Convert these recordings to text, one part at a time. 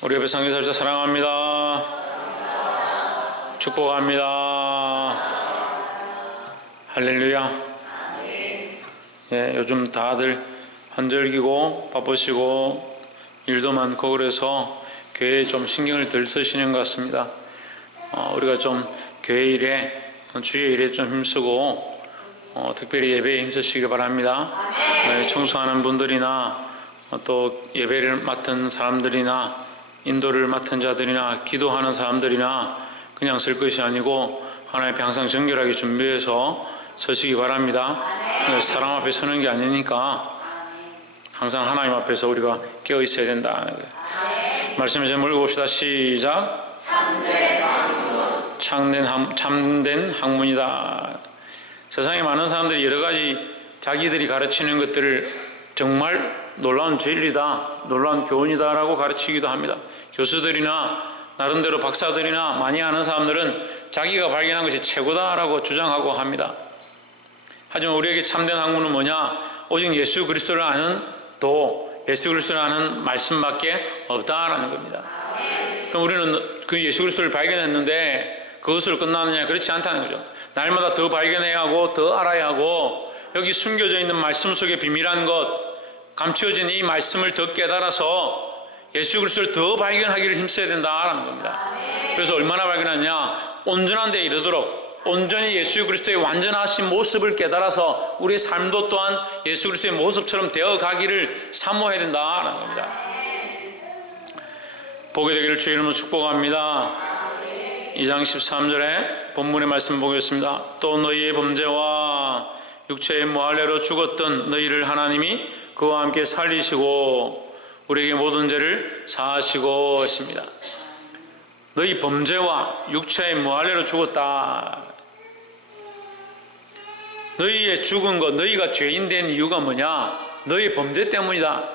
우리 옆에 상기살자 사랑합니다. 축복합니다. 할렐루야. 예, 요즘 다들 한절기고 바쁘시고 일도 많고 그래서 교회에 좀 신경을 덜 쓰시는 것 같습니다. 우리가 좀 교회 일에, 주의 일에 좀 힘쓰고 특별히 예배에 힘쓰시기 바랍니다. 청소하는 분들이나 또 예배를 맡은 사람들이나 인도를 맡은 자들이나 기도하는 사람들이나 그냥 쓸 것이 아니고 하나님 앞에 항상 정결하게 준비해서 서시기 바랍니다. 사람 앞에 서는 게 아니니까 항상 하나님 앞에서 우리가 깨어 있어야 된다. 말씀을 좀 읽어봅시다. 시작. 참된 학문이다. 세상에 많은 사람들이 여러 가지 자기들이 가르치는 것들을 정말 놀라운 진리다, 놀라운 교훈이다 라고 가르치기도 합니다. 교수들이나 나름대로 박사들이나 많이 아는 사람들은 자기가 발견한 것이 최고다 라고 주장하고 합니다. 하지만 우리에게 참된 학문은 뭐냐? 오직 예수 그리스도를 아는 도, 예수 그리스도를 아는 말씀밖에 없다라는 겁니다. 그럼 우리는 그 예수 그리스도를 발견했는데 그것으로 끝나느냐? 그렇지 않다는 거죠. 날마다 더 발견해야 하고 더 알아야 하고 여기 숨겨져 있는 말씀 속에 비밀한 것, 감추어진 이 말씀을 더 깨달아서 예수 그리스도를 더 발견하기를 힘써야 된다라는 겁니다. 그래서 얼마나 발견하냐? 온전한 데 이르도록 온전히 예수 그리스도의 완전하신 모습을 깨달아서 우리의 삶도 또한 예수 그리스도의 모습처럼 되어가기를 사모해야 된다라는 겁니다. 보게 되기를 주의 이름으로 축복합니다. 2장 13절에 본문의 말씀 보겠습니다. 또 너희의 범죄와 육체의 무할례로 죽었던 너희를 하나님이 그와 함께 살리시고 우리에게 모든 죄를 사하시고 했습니다. 너희 범죄와 육체의 무할례로 죽었다. 너희의 죽은 것, 너희가 죄인 된 이유가 뭐냐? 너희 범죄 때문이다.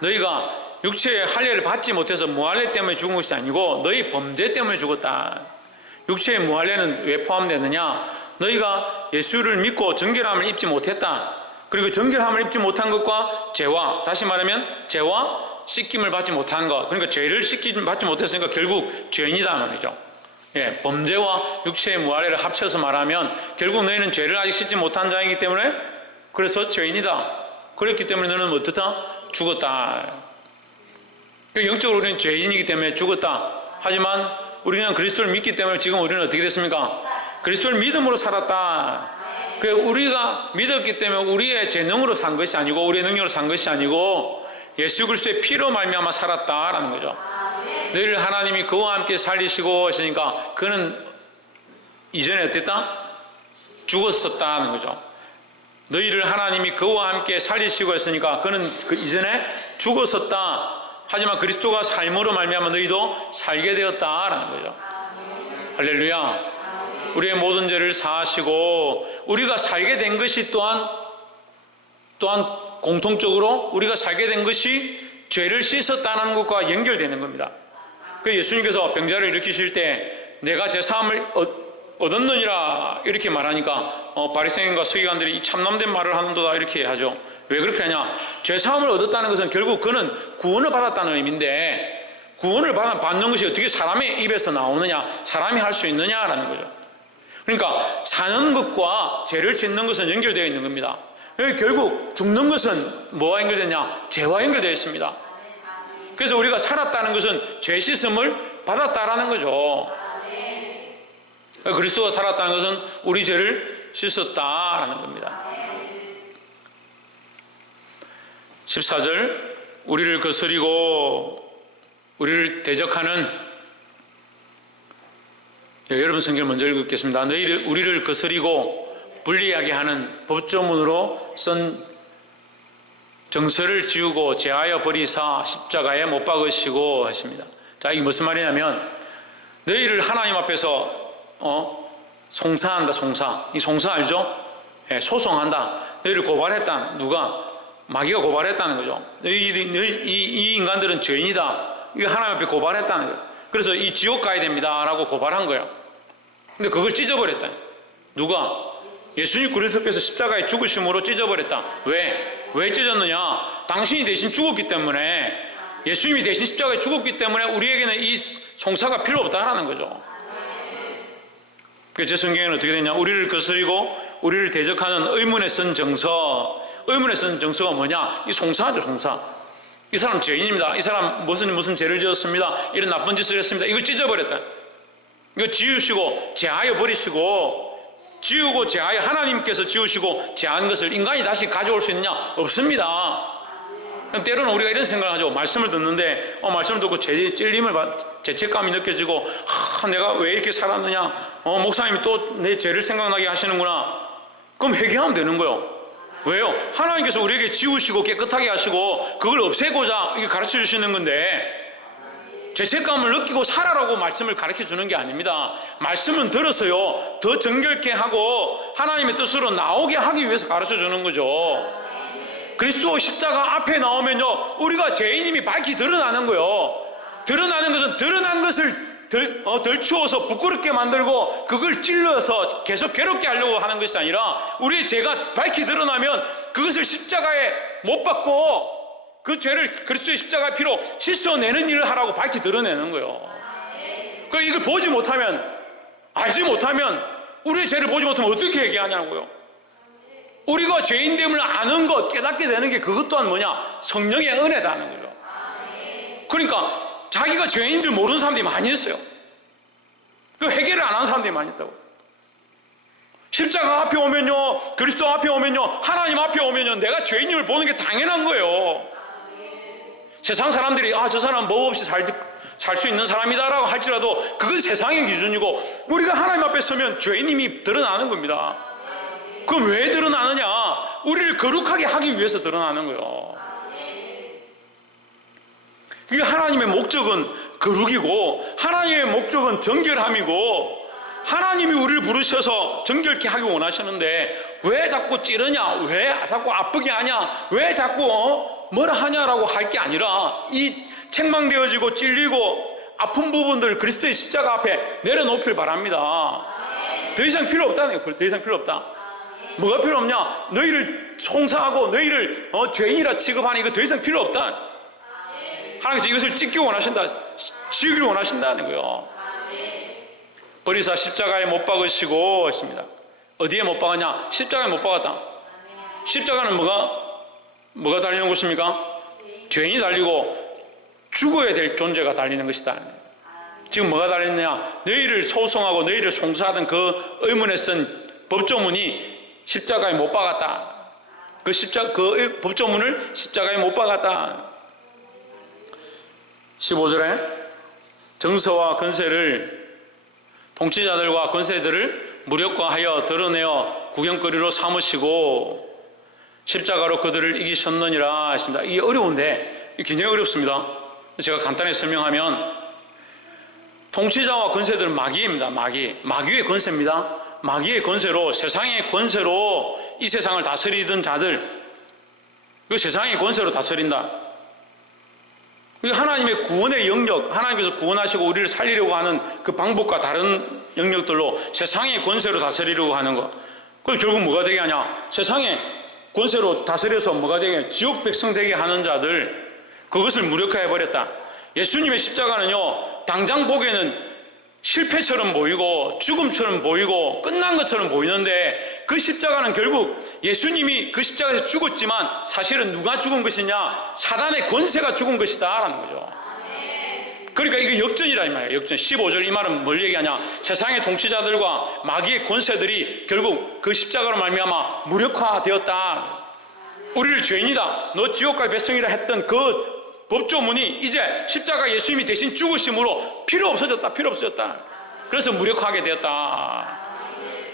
너희가 육체의 할례를 받지 못해서 무할례 때문에 죽은 것이 아니고 너희 범죄 때문에 죽었다. 육체의 무할례는 왜 포함되느냐? 너희가 예수를 믿고 정결함을 입지 못했다. 그리고 정결함을 입지 못한 것과 죄와, 다시 말하면 죄와 씻김을 받지 못한 것, 그러니까 죄를 씻김을 받지 못했으니까 결국 죄인이다 말이죠. 예, 범죄와 육체의 무할례를 합쳐서 말하면 결국 너희는 죄를 아직 씻지 못한 자이기 때문에 그래서 죄인이다. 그렇기 때문에 너는 어떻다? 죽었다. 영적으로 우리는 죄인이기 때문에 죽었다. 하지만 우리는 그리스도를 믿기 때문에 지금 우리는 어떻게 됐습니까? 그리스도를 믿음으로 살았다. 우리가 믿었기 때문에 우리의 재능으로 산 것이 아니고 우리의 능력으로 산 것이 아니고 예수 그리스도의 피로 말미암아 살았다라는 거죠. 너희를 하나님이 그와 함께 살리시고 했으니까 그는 이전에 어땠다? 죽었었다는 거죠. 너희를 하나님이 그와 함께 살리시고 했으니까 그는 그 이전에 죽었었다. 하지만 그리스도가 삶으로 말미암아 너희도 살게 되었다라는 거죠. 할렐루야. 우리의 모든 죄를 사하시고 우리가 살게 된 것이 또한 공통적으로 우리가 살게 된 것이 죄를 씻었다는 것과 연결되는 겁니다. 그래서 예수님께서 병자를 일으키실 때 내가 제 사함을 얻었느니라 이렇게 말하니까 바리새인과 서기관들이 이 참남된 말을 하는도다 이렇게 하죠. 왜 그렇게 하냐? 죄 사함을 얻었다는 것은 결국 그는 구원을 받았다는 의미인데 구원을 받는 것이 어떻게 사람의 입에서 나오느냐, 사람이 할 수 있느냐라는 거죠. 그러니까 사는 것과 죄를 씻는 것은 연결되어 있는 겁니다. 결국 죽는 것은 뭐와 연결되냐? 죄와 연결되어 있습니다. 그래서 우리가 살았다는 것은 죄 씻음을 받았다라는 거죠. 그리스도가 살았다는 것은 우리 죄를 씻었다라는 겁니다. 14절 우리를 거스리고 우리를 대적하는 여러분 성경을 먼저 읽겠습니다. 너희를 우리를 거스리고 불리하게 하는 법조문으로 쓴 정서를 지우고 제하여 버리사 십자가에 못 박으시고 하십니다. 자, 이게 무슨 말이냐면 너희를 하나님 앞에서 송사한다. 송사. 이 송사 알죠? 예, 소송한다. 너희를 고발했다. 누가? 마귀가 고발했다는 거죠. 이 인간들은 죄인이다. 이거 하나님 앞에 고발했다는 거예요. 그래서 이 지옥 가야 됩니다 라고 고발한 거예요. 근데 그걸 찢어버렸다. 누가? 예수님 그리스도께서 십자가에 죽으심으로 찢어버렸다. 왜 찢었느냐? 당신이 대신 죽었기 때문에 예수님이 대신 십자가에 죽었기 때문에 우리에게는 이 송사가 필요 없다라는 거죠. 그래서 제 성경에는 어떻게 되냐? 우리를 거스리고 우리를 대적하는 의문에 쓴 정서. 의문에 쓴 정서가 뭐냐? 이 송사죠, 송사. 이 사람 죄인입니다. 이 사람 무슨 죄를 지었습니다. 이런 나쁜 짓을 했습니다. 이걸 찢어버렸다. 이거 지우시고 제하여 버리시고, 지우고 제하여 하나님께서 지우시고 제한 것을 인간이 다시 가져올 수 있느냐? 없습니다. 때로는 우리가 이런 생각을 하죠. 말씀을 듣는데 말씀을 듣고 찔림을 죄책감이 느껴지고, 내가 왜 이렇게 살았느냐, 목사님이 또 내 죄를 생각나게 하시는구나. 그럼 회개하면 되는 거예요. 왜요? 하나님께서 우리에게 지우시고 깨끗하게 하시고 그걸 없애고자 이게 가르쳐 주시는 건데, 죄책감을 느끼고 살아라고 말씀을 가르쳐 주는 게 아닙니다. 말씀은 들어서요 더 정결케 하고 하나님의 뜻으로 나오게 하기 위해서 가르쳐 주는 거죠. 그리스도 십자가 앞에 나오면요 우리가 죄인임이 밝히 드러나는 거예요. 드러나는 것은 드러난 것을 덜추어서 부끄럽게 만들고 그걸 찔러서 계속 괴롭게 하려고 하는 것이 아니라, 우리의 죄가 밝히 드러나면 그것을 십자가에 못 박고 그 죄를 그리스도의 십자가의 피로 씻어내는 일을 하라고 밝히 드러내는 거예요. 그럼 이걸 보지 못하면, 알지 못하면, 우리의 죄를 보지 못하면 어떻게 얘기하냐고요. 우리가 죄인됨을 아는 것, 깨닫게 되는 게 그것 또한 뭐냐? 성령의 은혜다는 거예요. 그러니까 자기가 죄인 줄 모르는 사람들이 많이 있어요. 그 회개를 안 하는 사람들이 많이 있다고. 십자가 앞에 오면요, 그리스도 앞에 오면요, 하나님 앞에 오면요, 내가 죄인임을 보는 게 당연한 거예요. 세상 사람들이 저 사람 뭐 없이 살 수 있는 사람이다라고 할지라도 그건 세상의 기준이고, 우리가 하나님 앞에 서면 죄인임이 드러나는 겁니다. 그럼 왜 드러나느냐? 우리를 거룩하게 하기 위해서 드러나는 거예요. 이게 하나님의 목적은 거룩이고, 하나님의 목적은 정결함이고, 하나님이 우리를 부르셔서 정결케 하기 원하시는데 왜 자꾸 찌르냐, 왜 자꾸 아프게 하냐, 왜 자꾸 뭐라 하냐라고 할 게 아니라, 이 책망되어지고 찔리고 아픈 부분들을 그리스도의 십자가 앞에 내려놓길 바랍니다. 더 이상 필요 없다는 거예요. 더 이상 필요 없다. 뭐가 필요 없냐? 너희를 송사하고 너희를 죄인이라 취급하니 이거 더 이상 필요 없다. 하나님께서 이것을 찢기 원하신다, 지우기를 원하신다는 거예요. 버리사 십자가에 못 박으시고 했습니다. 어디에 못 박았냐? 십자가에 못 박았다. 십자가는 뭐가 달리는 곳입니까? 죄인이 달리고 죽어야 될 존재가 달리는 것이다. 지금 뭐가 달렸느냐? 너희를 소송하고 너희를 송사하던 그 의문에 쓴 법조문이 십자가에 못 박았다. 그 법조문을 십자가에 못 박았다. 15절에 정서와 권세를, 통치자들과 권세들을 무력화하여 드러내어 구경거리로 삼으시고 십자가로 그들을 이기셨느니라 했습니다. 이게 어려운데, 이게 굉장히 어렵습니다. 제가 간단히 설명하면, 통치자와 권세들은 마귀입니다. 마귀의 권세입니다. 마귀의 권세로, 세상의 권세로 이 세상을 다스리던 자들, 그 세상의 권세로 다스린다. 하나님의 구원의 영역, 하나님께서 구원하시고 우리를 살리려고 하는 그 방법과 다른 영역들로 세상의 권세로 다스리려고 하는 것. 그럼 결국 뭐가 되게 하냐? 세상의 권세로 다스려서 뭐가 되게 하냐? 지옥 백성 되게 하는 자들, 그것을 무력화해버렸다. 예수님의 십자가는요, 당장 보기에는 실패처럼 보이고 죽음처럼 보이고 끝난 것처럼 보이는데, 그 십자가는 결국 예수님이 그 십자가에서 죽었지만 사실은 누가 죽은 것이냐? 사단의 권세가 죽은 것이다 라는 거죠. 그러니까 이게 역전이라 이 말이에요. 역전. 15절 이 말은 뭘 얘기하냐? 세상의 통치자들과 마귀의 권세들이 결국 그 십자가로 말미암아 무력화되었다. 우리를 죄인이다, 너 지옥 갈 백성이라 했던 그 법조문이 이제 십자가 예수님이 대신 죽으심으로 필요 없어졌다. 그래서 무력화하게 되었다.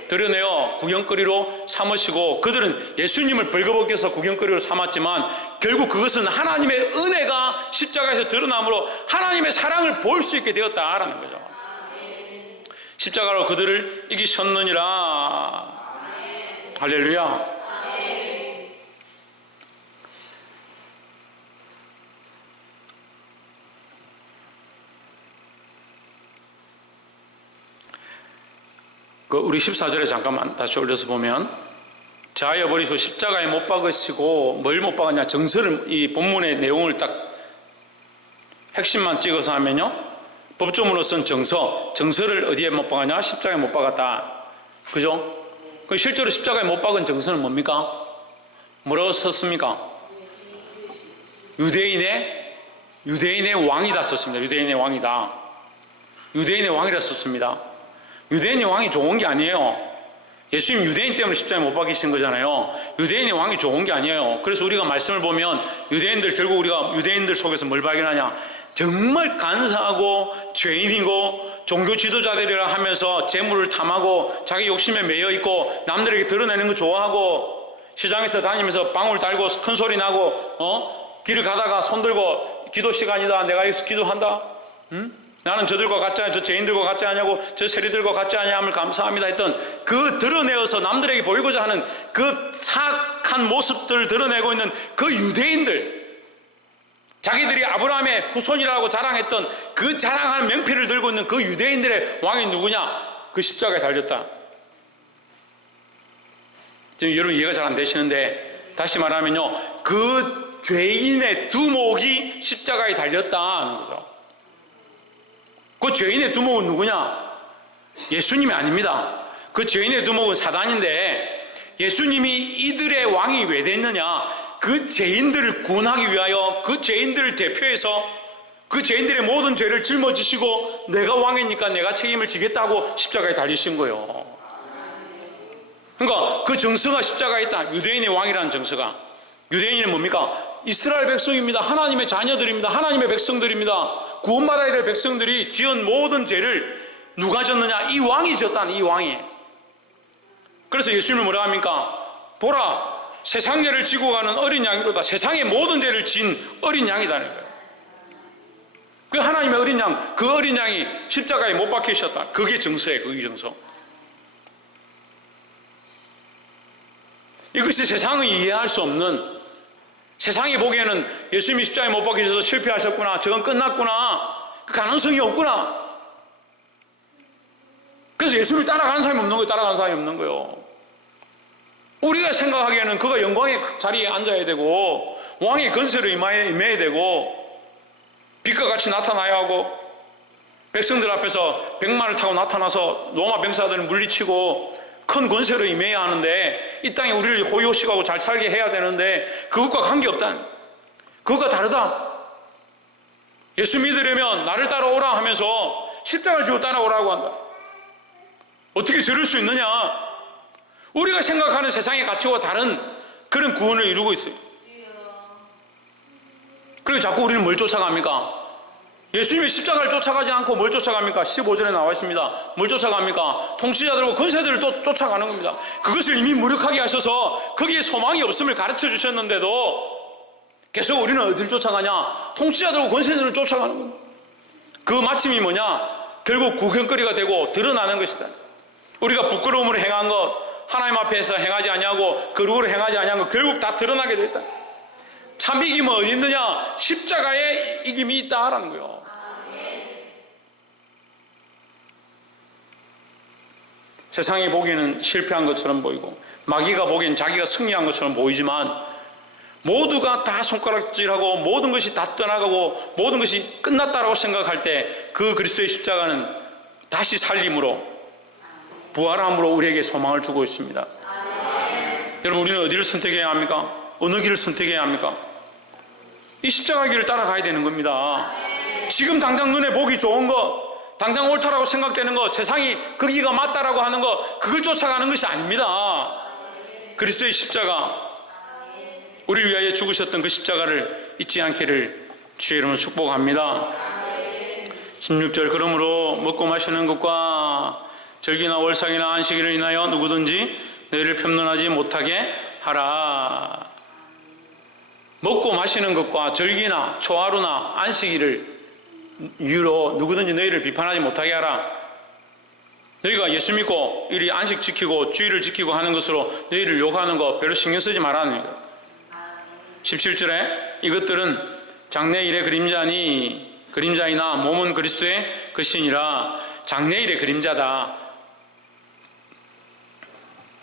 드러내어 구경거리로 삼으시고, 그들은 예수님을 벌거벗겨서 구경거리로 삼았지만 결국 그것은 하나님의 은혜가 십자가에서 드러남으로 하나님의 사랑을 볼 수 있게 되었다라는 거죠. 십자가로 그들을 이기셨느니라. 할렐루야. 우리 14절에 잠깐만 다시 올려서 보면, 자하여 버리시고 십자가에 못 박으시고, 뭘 못 박았냐? 정서를, 이 본문의 내용을 딱 핵심만 찍어서 하면요, 법조문으로서는 정서를 어디에 못 박았냐? 십자가에 못 박았다. 그죠? 그 실제로 십자가에 못 박은 정서는 뭡니까? 뭐라고 썼습니까? 유대인의 왕이다 썼습니다. 유대인의 왕이다. 유대인의 왕이라 썼습니다. 유대인의 왕이 좋은 게 아니에요. 예수님 유대인 때문에 십자가에 못 박히신 거잖아요. 유대인의 왕이 좋은 게 아니에요. 그래서 우리가 말씀을 보면 결국 우리가 유대인들 속에서 뭘 발견하냐? 정말 간사하고 죄인이고 종교 지도자들이라 하면서 재물을 탐하고 자기 욕심에 매여 있고 남들에게 드러내는 거 좋아하고 시장에서 다니면서 방울 달고 큰 소리 나고 길을 가다가 손 들고 기도 시간이다, 내가 여기서 기도한다, 나는 저들과 같지 않냐, 저 죄인들과 같지 않냐고, 저 세리들과 같지 않냐함을 감사합니다 했던 그 드러내어서 남들에게 보이고자 하는 그 사악한 모습들을 드러내고 있는 그 유대인들, 자기들이 아브라함의 후손이라고 자랑했던 그 자랑하는 명패를 들고 있는 그 유대인들의 왕이 누구냐? 그 십자가에 달렸다. 지금 여러분 이해가 잘 안 되시는데, 다시 말하면요, 그 죄인의 두목이 십자가에 달렸다는 거죠. 그 죄인의 두목은 누구냐? 예수님이 아닙니다. 그 죄인의 두목은 사단인데, 예수님이 이들의 왕이 왜 됐느냐? 그 죄인들을 구원하기 위하여, 그 죄인들을 대표해서 그 죄인들의 모든 죄를 짊어지시고 내가 왕이니까 내가 책임을 지겠다고 십자가에 달리신 거예요. 그러니까 그 정서가 십자가에 있다. 유대인의 왕이라는 정서가. 유대인은 뭡니까? 이스라엘 백성입니다. 하나님의 자녀들입니다. 하나님의 백성들입니다. 구원받아야 될 백성들이 지은 모든 죄를 누가 졌느냐? 이 왕이 졌다는, 이 왕이. 그래서 예수님은 뭐라 합니까? 보라, 세상 죄를 지고 가는 어린 양이로다. 세상의 모든 죄를 진 어린 양이다는 거예요. 그 하나님의 어린 양, 그 어린 양이 십자가에 못 박히셨다. 그게 정서예요. 그게 정서. 이것이 세상이 이해할 수 없는, 세상이 보기에는 예수님이 십자가에 못 박히셔서 실패하셨구나, 저건 끝났구나, 그 가능성이 없구나. 그래서 예수님을 따라가는 사람이 없는 거예요. 따라가는 사람이 없는 거예요. 우리가 생각하기에는 그가 영광의 자리에 앉아야 되고 왕의 건세로 임해야 되고 빛과 같이 나타나야 하고 백성들 앞에서 백마를 타고 나타나서 로마 병사들을 물리치고 큰 권세로 임해야 하는데, 이 땅에 우리를 호요식하고 잘 살게 해야 되는데 그것과 관계없다. 그것과 다르다. 예수 믿으려면 나를 따라오라 하면서 십자가를 지고 따라오라고 한다. 어떻게 저럴 수 있느냐? 우리가 생각하는 세상의 가치와 다른 그런 구원을 이루고 있어요. 그리고 자꾸 우리는 뭘 쫓아갑니까? 예수님의 십자가를 쫓아가지 않고 뭘 쫓아갑니까? 15절에 나와 있습니다. 뭘 쫓아갑니까? 통치자들과 권세들을 또 쫓아가는 겁니다. 그것을 이미 무력하게 하셔서 거기에 소망이 없음을 가르쳐 주셨는데도 계속 우리는 어디를 쫓아가냐? 통치자들과 권세들을 쫓아가는 겁니다. 그 마침이 뭐냐? 결국 구경거리가 되고 드러나는 것이다. 우리가 부끄러움으로 행한 것, 하나님 앞에서 행하지 아니하고 거룩으로 행하지 아니한 것, 결국 다 드러나게 됐다. 참 이김은 어디 있느냐? 십자가에 이김이 있다라는 거예요. 세상이 보기에는 실패한 것처럼 보이고 마귀가 보기에는 자기가 승리한 것처럼 보이지만, 모두가 다 손가락질하고 모든 것이 다 떠나가고 모든 것이 끝났다라고 생각할 때 그 그리스도의 십자가는 다시 살림으로, 부활함으로 우리에게 소망을 주고 있습니다. 여러분, 우리는 어디를 선택해야 합니까? 어느 길을 선택해야 합니까? 이 십자가 길을 따라가야 되는 겁니다. 지금 당장 눈에 보기 좋은 것, 당장 옳다라고 생각되는 것, 세상이 거기가 맞다라고 하는 것, 그걸 쫓아가는 것이 아닙니다. 그리스도의 십자가, 우리를 위하여 죽으셨던 그 십자가를 잊지 않기를 주의 이름으로 축복합니다. 16절, 그러므로 먹고 마시는 것과 절기나 월삭이나 안식일을 인하여 누구든지 너희를 편론하지 못하게 하라. 먹고 마시는 것과 절기나 초하루나 안식일을 이유로 누구든지 너희를 비판하지 못하게 하라. 너희가 예수 믿고 이리 안식 지키고 주의를 지키고 하는 것으로 너희를 욕하는 거 별로 신경 쓰지 말라는 거예요. 17절에 이것들은 장래일의 그림자이나 몸은 그리스도의 것이니라. 장래일의 그림자다.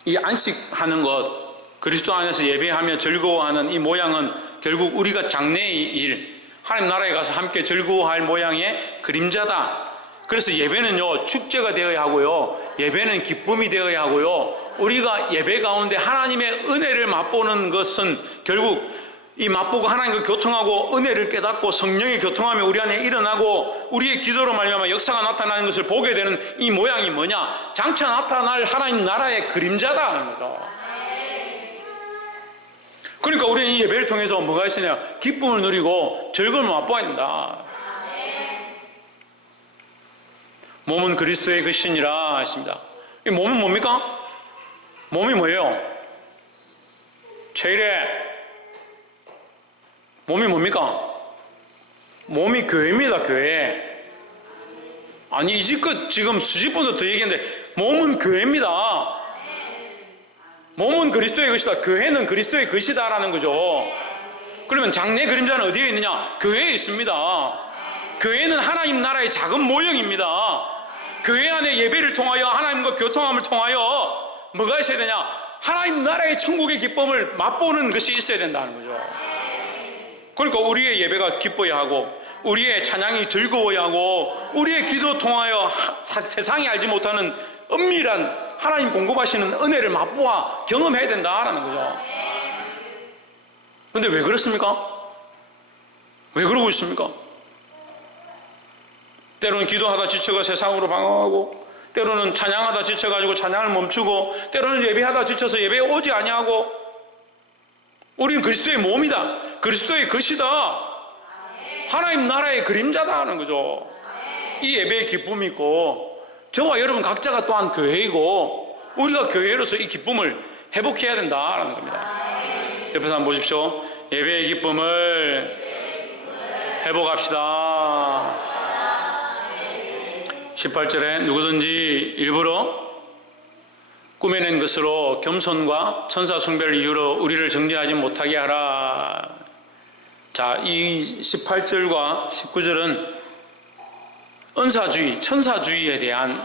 이 안식하는 것, 그리스도 안에서 예배하며 즐거워하는 이 모양은 결국 우리가 장래의 일, 하나님 나라에 가서 함께 즐거워할 모양의 그림자다. 그래서 예배는요, 축제가 되어야 하고요, 예배는 기쁨이 되어야 하고요, 우리가 예배 가운데 하나님의 은혜를 맛보는 것은 결국 이 맛보고 하나님과 교통하고 은혜를 깨닫고 성령의 교통하며 우리 안에 일어나고 우리의 기도로 말미암아 역사가 나타나는 것을 보게 되는 이 모양이 뭐냐? 장차 나타날 하나님 나라의 그림자다. 그러니까 우리는 이 예배를 통해서 뭐가 있으냐? 기쁨을 누리고 즐거움을 맛보아야 된다. 몸은 그리스도의 그 신이라 했습니다. 이 몸은 뭡니까? 몸이 뭐예요? 제일에 몸이 뭡니까? 몸이 교회입니다. 교회. 아니 이제껏 지금 수십 번도 더 얘기했는데 몸은 교회입니다. 몸은 그리스도의 것이다. 교회는 그리스도의 것이다라는 거죠. 그러면 장래 그림자는 어디에 있느냐? 교회에 있습니다. 교회는 하나님 나라의 작은 모형입니다. 교회 안에 예배를 통하여 하나님과 교통함을 통하여 뭐가 있어야 되냐? 하나님 나라의 천국의 기쁨을 맛보는 것이 있어야 된다는 거죠. 그러니까 우리의 예배가 기뻐야 하고 우리의 찬양이 즐거워야 하고 우리의 기도 통하여 세상이 알지 못하는 은밀한 하나님 공급하시는 은혜를 맛보아 경험해야 된다라는 거죠. 그런데 왜 그렇습니까? 왜 그러고 있습니까? 때로는 기도하다 지쳐가 세상으로 방황하고, 때로는 찬양하다 지쳐가지고 찬양을 멈추고, 때로는 예배하다 지쳐서 예배에 오지 아니하고. 우리는 그리스도의 몸이다. 그리스도의 것이다. 하나님 나라의 그림자다 하는 거죠. 이 예배의 기쁨이 있고, 저와 여러분 각자가 또한 교회이고, 우리가 교회로서 이 기쁨을 회복해야 된다라는 겁니다. 옆에서 한번 보십시오. 예배의 기쁨을 회복합시다. 18절에 누구든지 일부러 꾸며낸 것으로 겸손과 천사 숭배를 이유로 우리를 정죄하지 못하게 하라. 자, 이 18절과 19절은 은사주의, 천사주의에 대한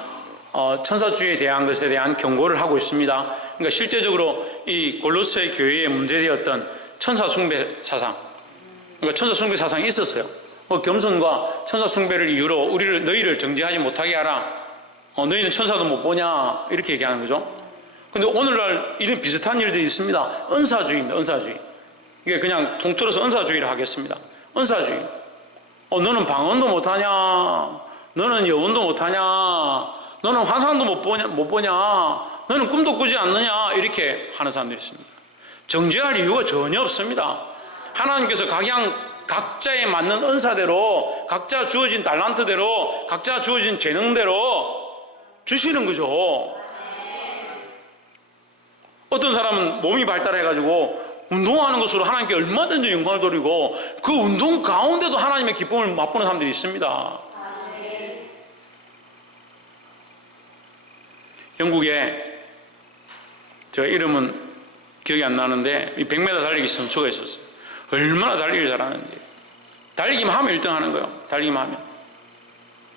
것에 대한 경고를 하고 있습니다. 그러니까 실제적으로 이 골로새 교회에 문제되었던 천사 숭배 사상, 그러니까 천사 숭배 사상이 있었어요. 겸손과 천사 숭배를 이유로 너희를 정죄하지 못하게 하라. 너희는 천사도 못 보냐? 이렇게 얘기하는 거죠. 근데 오늘날 이런 비슷한 일들이 있습니다. 은사주의입니다. 은사주의. 이게 그냥 통틀어서 은사주의를 하겠습니다. 은사주의. 너는 방언도 못하냐? 너는 여운도 못하냐? 너는 환상도 못 보냐? 너는 꿈도 꾸지 않느냐? 이렇게 하는 사람들이 있습니다. 정죄할 이유가 전혀 없습니다. 하나님께서 각자에 맞는 은사대로, 각자 주어진 달란트대로, 각자 주어진 재능대로 주시는 거죠. 어떤 사람은 몸이 발달해가지고 운동하는 것으로 하나님께 얼마든지 영광을 돌리고 그 운동 가운데도 하나님의 기쁨을 맛보는 사람들이 있습니다. 영국에 저 이름은 기억이 안 나는데 이 100m 달리기 선수가 있었어요. 얼마나 달리기를 잘하는지. 달리기만 하면 1등 하는 거예요. 달리기만 하면.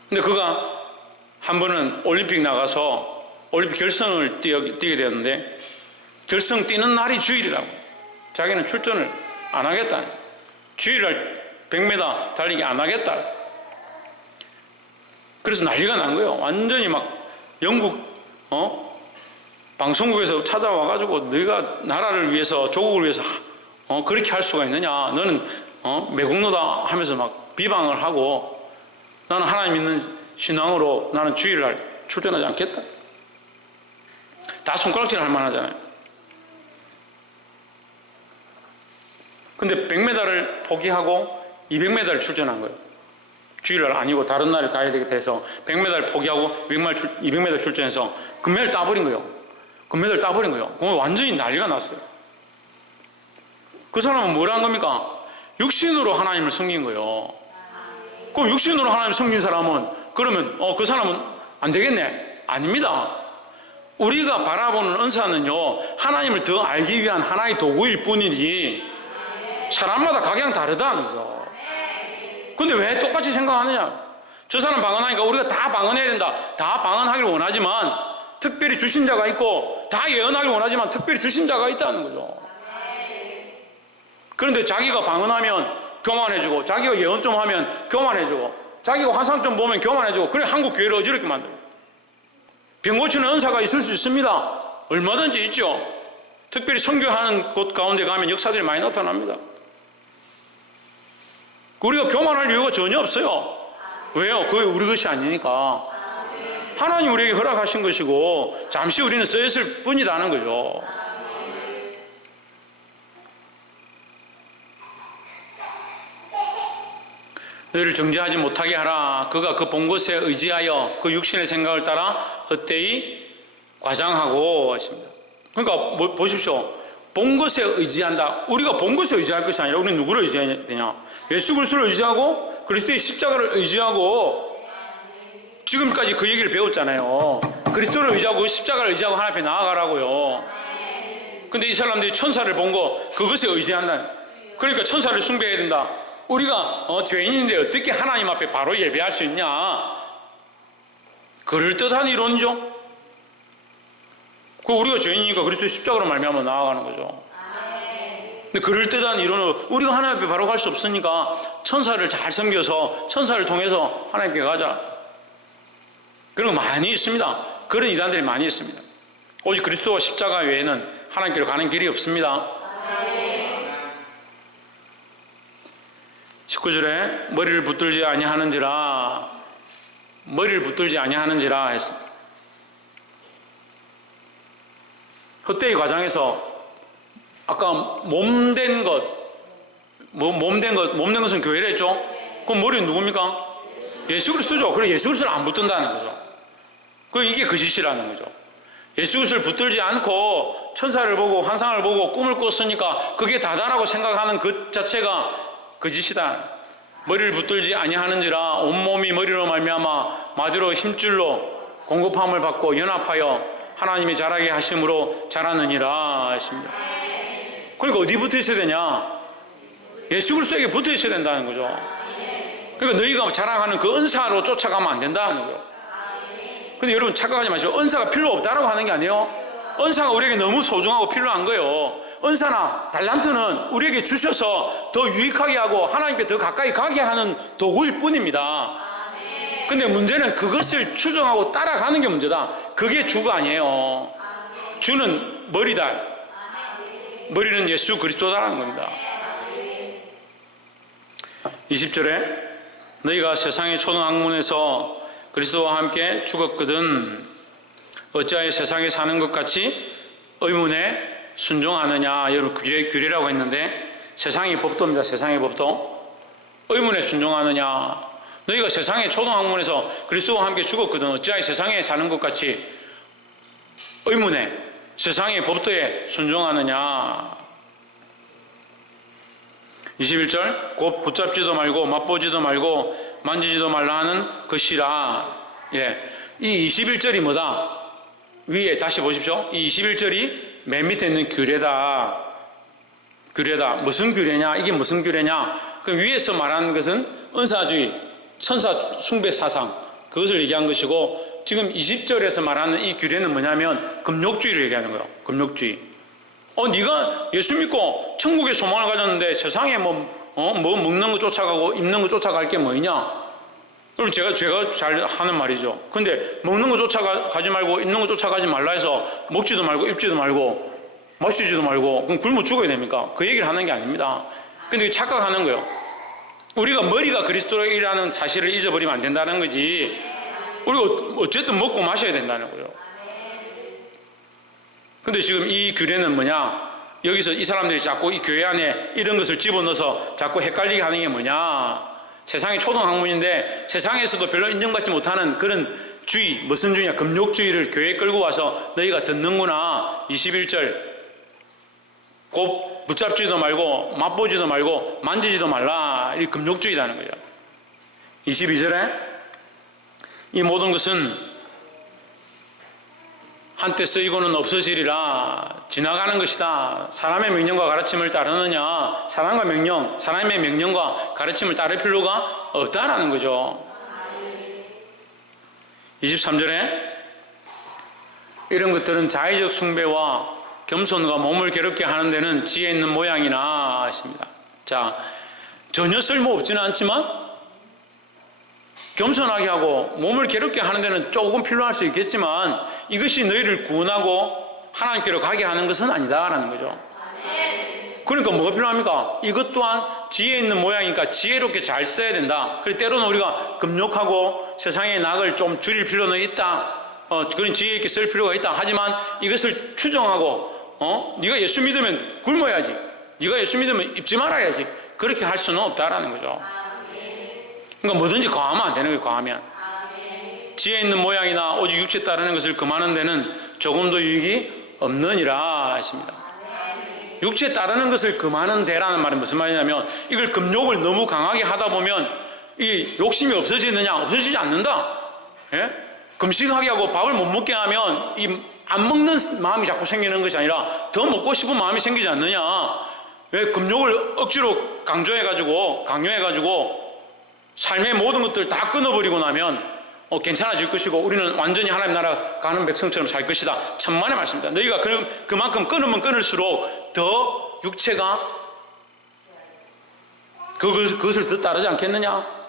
근데 그가 한 번은 올림픽 나가서 올림픽 결승을 뛰게 되었는데 결승 뛰는 날이 주일이라고. 자기는 출전을 안 하겠다. 주일날 100m 달리기 안 하겠다. 그래서 난리가 난 거예요. 완전히 막 영국 방송국에서 찾아와가지고 너희가 나라를 위해서 조국을 위해서 그렇게 할 수가 있느냐? 너는 매국노다 하면서 막 비방을 하고 나는 하나님 믿는 신앙으로 나는 주일날 출전하지 않겠다. 다 손가락질 할 만하잖아요. 근데 100m를 포기하고 200m를 출전한 거예요. 주일날 아니고 다른 날에 가야 되겠다 해서 100m를 포기하고 200m 출전해서 금메달 따버린 거예요. 금메달 따버린 거예요. 그럼 완전히 난리가 났어요. 그 사람은 뭘 한 겁니까? 육신으로 하나님을 섬긴 거예요. 그럼 육신으로 하나님을 섬긴 사람은 그러면 그 사람은 안 되겠네? 아닙니다. 우리가 바라보는 은사는요, 하나님을 더 알기 위한 하나의 도구일 뿐이지 사람마다 각양 다르다는 거죠. 근데 왜 똑같이 생각하느냐? 저 사람 방언하니까 우리가 다 방언해야 된다. 다 방언하길 원하지만 특별히 주신 자가 있고, 다 예언하길 원하지만 특별히 주신 자가 있다는 거죠. 그런데 자기가 방언하면 교만해지고, 자기가 예언 좀 하면 교만해지고, 자기가 환상 좀 보면 교만해지고, 그래 한국 교회를 어지럽게 만들고. 병 고치는 은사가 있을 수 있습니다. 얼마든지 있죠. 특별히 선교하는 곳 가운데 가면 역사들이 많이 나타납니다. 우리가 교만할 이유가 전혀 없어요. 왜요? 그게 우리 것이 아니니까. 하나님 우리에게 허락하신 것이고 잠시 우리는 쓰였을 뿐이라는 거죠. 너희를 정죄하지 못하게 하라. 그가 그 본 것에 의지하여 그 육신의 생각을 따라 헛되이 과장하고 하십니다. 그러니까 보십시오. 본 것에 의지한다. 우리가 본 것에 의지할 것이 아니라 우리는 누구를 의지해야 되냐? 예수 그리스도를 의지하고 그리스도의 십자가를 의지하고 지금까지 그 얘기를 배웠잖아요. 그리스도를 의지하고 십자가를 의지하고 하나님 앞에 나아가라고요. 근데 이 사람들이 천사를 본 거 그것에 의지한다. 그러니까 천사를 숭배해야 된다. 우리가 죄인인데 어떻게 하나님 앞에 바로 예배할 수 있냐? 그럴듯한 이론이죠. 우리가 죄인이니까 그리스도 십자가로 말미암아 나아가는 거죠. 근데 그럴듯한 이론으로 우리가 하나님 앞에 바로 갈 수 없으니까 천사를 잘 섬겨서 천사를 통해서 하나님께 가자. 그런 거 많이 있습니다. 그런 이단들이 많이 있습니다. 오직 그리스도와 십자가 외에는 하나님께로 가는 길이 없습니다. 19절에 머리를 붙들지 아니하는지라 했습니다. 헛되이 과장해서 아까 몸된 것은 교회라 했죠? 그럼 머리는 누굽니까? 예수 그리스도죠. 그래 예수 그리스도를 안 붙든다는 거죠. 이게 거짓이라는 거죠. 예수 그리스도를 붙들지 않고 천사를 보고 환상을 보고 꿈을 꿨으니까 그게 다다라고 생각하는 그 자체가 거짓이다. 머리를 붙들지 아니하는지라 온몸이 머리로 말미암아 마디로 힘줄로 공급함을 받고 연합하여 하나님이 자라게 하심으로 자라느니라 했습니다. 그러니까 어디 붙어 있어야 되냐? 예수 그리스도에게 붙어 있어야 된다는 거죠. 그러니까 너희가 자랑하는 그 은사로 쫓아가면 안 된다는 거예요. 근데 여러분 착각하지 마시고 은사가 필요 없다라고 하는 게 아니에요. 은사가 우리에게 너무 소중하고 필요한 거예요. 은사나 달란트는 우리에게 주셔서 더 유익하게 하고 하나님께 더 가까이 가게 하는 도구일 뿐입니다. 근데 문제는 그것을 추종하고 따라가는 게 문제다. 그게 주가 아니에요. 주는 머리다. 머리는 예수 그리스도다라는 겁니다. 20절에 너희가 세상의 초등학문에서 그리스도와 함께 죽었거든 어찌하여 세상에 사는 것 같이 의문에 순종하느냐. 여러분 규례라고 했는데 세상의 법도입니다. 세상의 법도. 의문에 순종하느냐. 너희가 세상의 초등학문에서 그리스도와 함께 죽었거든 어찌하여 세상에 사는 것 같이 의문에 세상의 법도에 순종하느냐. 21절 곧 붙잡지도 말고 맛보지도 말고 만지지도 말라 하는 것이라. 이 21절이 뭐다? 위에 다시 보십시오. 이 21절이 맨 밑에 있는 규례다. 무슨 규례냐? 이게 무슨 규례냐? 그 위에서 말하는 것은 은사주의, 천사 숭배 사상, 그것을 얘기한 것이고 지금 20절에서 말하는 이 규례는 뭐냐면 금욕주의를 얘기하는 거예요. 금욕주의. 네가 예수 믿고 천국의 소망을 가졌는데 세상에 뭐 먹는 거 쫓아가고 입는 거 쫓아갈 게 뭐냐? 그럼 제가 잘 하는 말이죠. 근데 먹는 거 쫓아가지 말고 입는 거 쫓아가지 말라 해서 먹지도 말고 입지도 말고 마시지도 말고 그럼 굶어 죽어야 됩니까? 그 얘기를 하는 게 아닙니다. 근데 착각하는 거예요. 우리가 머리가 그리스도라는 사실을 잊어버리면 안 된다는 거지. 우리가 어쨌든 먹고 마셔야 된다는 거예요. 근데 지금 이 규례는 뭐냐? 여기서 이 사람들이 자꾸 이 교회 안에 이런 것을 집어넣어서 자꾸 헷갈리게 하는 게 뭐냐? 세상의 초등학문인데 세상에서도 별로 인정받지 못하는 그런 주의, 무슨 주의냐? 금욕주의를 교회에 끌고 와서 너희가 듣는구나. 21절 곧 붙잡지도 말고 맛보지도 말고 만지지도 말라. 이 금욕주의라는 거죠. 22절에 이 모든 것은 한때 쓰이고는 없어지리라. 지나가는 것이다. 사람의 명령과 가르침을 따르느냐? 사람의 명령과 가르침을 따를 필요가 없다라는 거죠. 23절에 이런 것들은 자의적 숭배와 겸손과 몸을 괴롭게 하는 데는 지혜 있는 모양이나 했습니다. 자, 전혀 쓸모없지는 않지만 겸손하게 하고 몸을 괴롭게 하는 데는 조금 필요할 수 있겠지만 이것이 너희를 구원하고 하나님께로 가게 하는 것은 아니다라는 거죠. 그러니까 뭐가 필요합니까? 이것 또한 지혜 있는 모양이니까 지혜롭게 잘 써야 된다. 그리고 때로는 우리가 금욕하고 세상의 낙을 좀 줄일 필요는 있다. 그런 지혜 있게 쓸 필요가 있다. 하지만 이것을 추정하고 네가 예수 믿으면 굶어야지, 네가 예수 믿으면 입지 말아야지, 그렇게 할 수는 없다라는 거죠. 그러니까 뭐든지 과하면 안 되는 거예요. 과하면 지혜 있는 모양이나 오직 육체 따르는 것을 금하는 데는 조금도 유익이 없느니라 하십니다. 육체 따르는 것을 금하는 데라는 말은 무슨 말이냐면 이걸 금욕을 너무 강하게 하다 보면 이 욕심이 없어지느냐? 없어지지 않는다. 예? 금식하게 하고 밥을 못 먹게 하면 이 안 먹는 마음이 자꾸 생기는 것이 아니라 더 먹고 싶은 마음이 생기지 않느냐? 왜 금욕을 억지로 강요해가지고 삶의 모든 것들을 다 끊어버리고 나면 괜찮아질 것이고 우리는 완전히 하나님 나라 가는 백성처럼 살 것이다. 천만의 말씀입니다. 너희가 그만큼 끊으면 끊을수록 더 육체가 그것을 더 따르지 않겠느냐?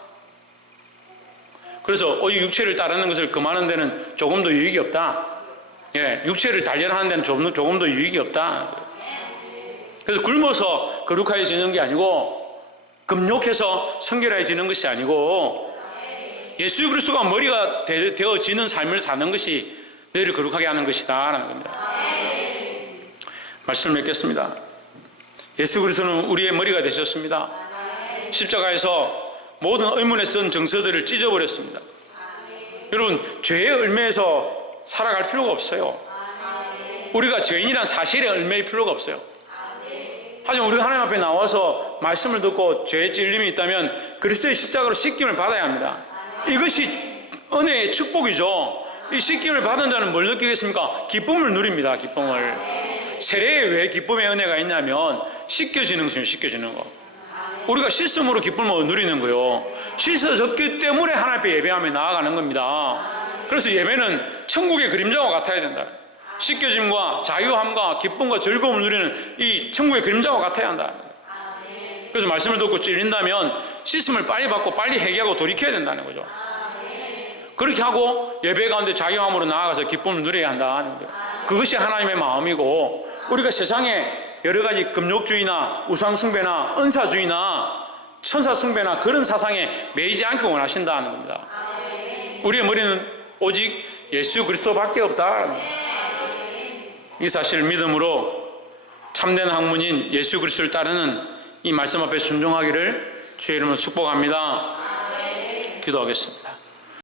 그래서 오직 육체를 따르는 것을 금하는 데는 조금도 유익이 없다. 예, 육체를 단련하는 데는 조금도 유익이 없다. 그래서 굶어서 거룩해지는 게 아니고 금욕해서 성결해지는 것이 아니고 예수 그리스도가 머리가 되어지는 삶을 사는 것이 너희를 거룩하게 하는 것이다 라는 겁니다. 말씀을 맺겠습니다. 예수 그리스도는 우리의 머리가 되셨습니다. 십자가에서 모든 의문에 쓴 정서들을 찢어버렸습니다. 여러분, 죄의 얽매에서 살아갈 필요가 없어요. 우리가 죄인이란 사실에 얽매일 필요가 없어요. 하지만 우리가 하나님 앞에 나와서 말씀을 듣고 죄의 찔림이 있다면 그리스도의 십자가로 씻김을 받아야 합니다. 이것이 은혜의 축복이죠. 이 씻김을 받은 자는 뭘 느끼겠습니까? 기쁨을 누립니다. 기쁨을. 세례에 왜 기쁨의 은혜가 있냐면 씻겨지는 것이에요. 씻겨지는 거. 우리가 씻음으로 기쁨을 누리는 거예요. 씻어졌기 때문에 하나님 앞에 예배하며 나아가는 겁니다. 그래서 예배는 천국의 그림자와 같아야 된다. 씻겨짐과 자유함과 기쁨과 즐거움을 누리는 이 천국의 그림자와 같아야 한다. 그래서 말씀을 듣고 찔린다면 씻음을 빨리 받고 빨리 회개하고 돌이켜야 된다는 거죠. 그렇게 하고 예배 가운데 자유함으로 나아가서 기쁨을 누려야 한다. 그것이 하나님의 마음이고 우리가 세상에 여러 가지 금욕주의나 우상숭배나 은사주의나 천사숭배나 그런 사상에 매이지 않기 원하신다는 겁니다. 우리의 머리는 오직 예수 그리스도밖에 없다. 이 사실을 믿음으로 참된 학문인 예수 그리스도를 따르는 이 말씀 앞에 순종하기를 주의 이름으로 축복합니다. 기도하겠습니다.